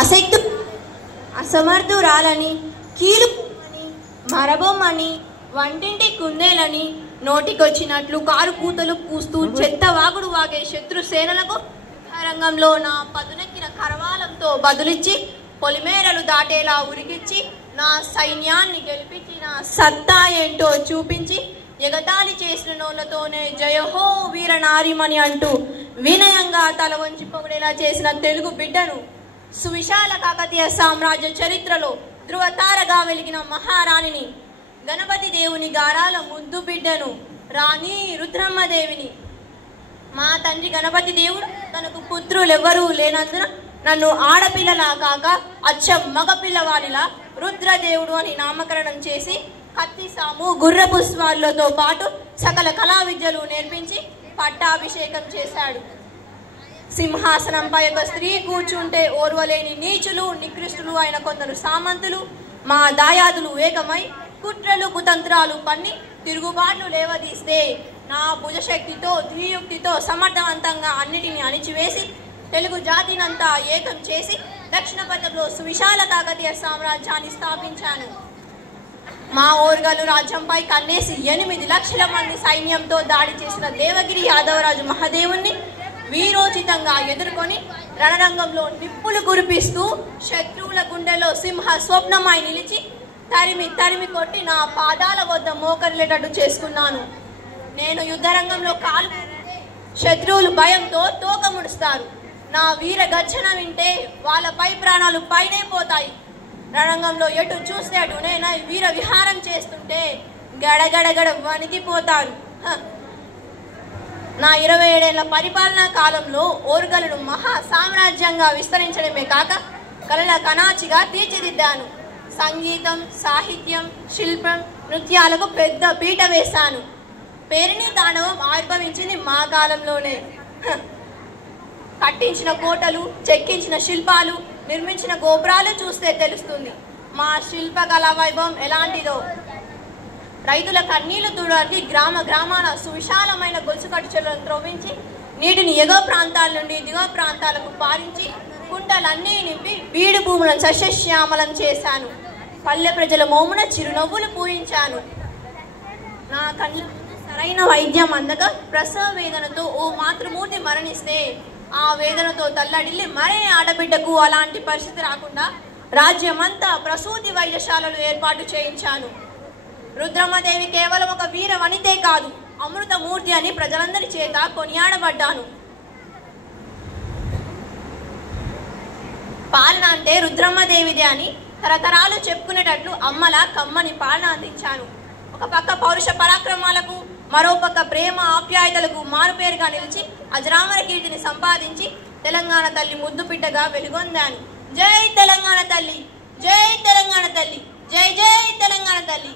అశక్తు అసమర్థురాలని, కీలు మరబొమ్మని, వంటింటి కుందేలని, నోటికొచ్చినట్లు కారు కూతలు కూస్తూ చెత్త వాగుడు వాగే శత్రు సేనలకు రంగంలో నా పదునెక్కిన కరవాలంతో బదులిచ్చి పొలిమేరలు దాటేలా ఉరికిచ్చి నా సైన్యాన్ని గెలిపించి నా సత్తా ఏంటో చూపించి ఎగతాళి చేసిన నోళ్లతోనే జయహో వీరనారిమణి అంటూ వినయంగా తల వంచి పొగిడేలా చేసిన తెలుగు బిడ్డను, సువిశాల కాకతీయ సామ్రాజ్య చరిత్రలో ధృవతారగా వెలిగిన మహారాణిని, గణపతి దేవుని గారాల ముద్దు బిడ్డను, రాణి రుద్రమ్మదేవిని. మా తండ్రి గణపతి దేవుడు తనకు పుత్రులెవ్వరూ లేనందున నన్ను ఆడపిల్లలా కాక అచ్చం మగపిల్లవాడిలా రుద్రదేవుడు అని నామకరణం చేసి కత్తిసాము, గుర్రపు స్వార్లతో పాటు సకల కళా విద్యలు నేర్పించి పట్టాభిషేకం చేశాడు. సింహాసనంపై ఒక స్త్రీ కూర్చుంటే ఓర్వలేని నీచులు, నికృష్టులు అయిన కొందరు సామంతులు, మా దాయాదులు ఏకమై కుట్రలు కుతంత్రాలు పన్ని తిరుగుబాట్లు లేవదీస్తే నా భుజశక్తితో ధీయుక్తితో సమర్థవంతంగా అన్నిటిని అణిచివేసి తెలుగు జాతినంతా ఏకం చేసి దక్షిణ పథంలో సువిశాల కాకతీయ సామ్రాజ్యాన్ని స్థాపించాను. మా ఓర్గలు రాజ్యంపై కన్నేసి 8 లక్షల మంది సైన్యంతో దాడి చేసిన దేవగిరి యాదవరాజు మహాదేవుణ్ణి వీరోచితంగా ఎదుర్కొని రణరంగంలో నిప్పులు కురిపిస్తూ శత్రువుల గుండెలో సింహ స్వప్నమై నిలిచి తరిమి తరిమి కొట్టి నా పాదాల వద్ద మోకరిల్లేటట్టు చేసుకున్నాను. నేను యుద్ధరంగంలో కాలు శత్రువులు భయంతో తోక ముడుస్తారు. నా వీర గర్జన వింటే వాళ్ళపై ప్రాణాలు పైనే పోతాయి. రణరంగంలో ఎటు చూస్తే అటు నేను వీర విహారం చేస్తుంటే గడగడగడ వణికిపోతారు. నా 27 ఏళ్ల పరిపాలనా కాలంలో ఓర్గలను మహా సామ్రాజ్యంగా విస్తరించడమే కాక కళల కణాచిగా తీర్చిదిద్దాను. సంగీతం, సాహిత్యం, శిల్పం, నృత్యాలకు పెద్ద పీట వేశాను. పేరిణి తాండవం ఆవిర్భవించింది మా కాలంలోనే. కట్టించిన కోటలు, చెక్కించిన శిల్పాలు, నిర్మించిన గోపురాలు చూస్తే తెలుస్తుంది మా శిల్ప కళా వైభవం ఎలాంటిదో. రైతుల కన్నీళ్లు తుడడానికి గ్రామ గ్రామాల సువిశాలమైన గొలుసు కట్టుచెలను త్రవ్వించి నీటిని ఎగువ ప్రాంతాల నుండి దిగువ ప్రాంతాలకు పారించి కుంటలన్నీ నింపి బీడు భూములను సస్యశ్యామలం చేశాను. పల్లె ప్రజల మోమున చిరునవ్వులు పూయించాను. నా కళ్ళ సరైన వైద్యం అందక ప్రసవ వేదనతో ఓ మాతృమూర్తి మరణిస్తే ఆ వేదనతో తల్లడిల్లి మరే ఆడబిడ్డకు అలాంటి పరిస్థితి రాకుండా రాజ్యమంతా ప్రసూతి వైద్యశాలలు ఏర్పాటు చేయించాను. రుద్రమ్మదేవి కేవలం ఒక వీర వనితే కాదు, అమృతమూర్తి అని ప్రజలందరి చేత కొనియాడబడ్డాను. పాలన అంటే రుద్రమ్మదేవిదే అని తరతరాలు చెప్పుకునేటట్లు అమ్మలా కమ్మని పాలన అందించాను. ఒక పక్క పౌరుష పరాక్రమాలకు, మరోపక్క ప్రేమ ఆప్యాయతలకు మారుపేరుగా నిలిచి అజరామర కీర్తిని సంపాదించి తెలంగాణ తల్లి ముద్దు బిడ్డగా వెలుగొందాను. జై తెలంగాణ తల్లి, జై తెలంగాణ తల్లి, జై జై తెలంగాణ తల్లి.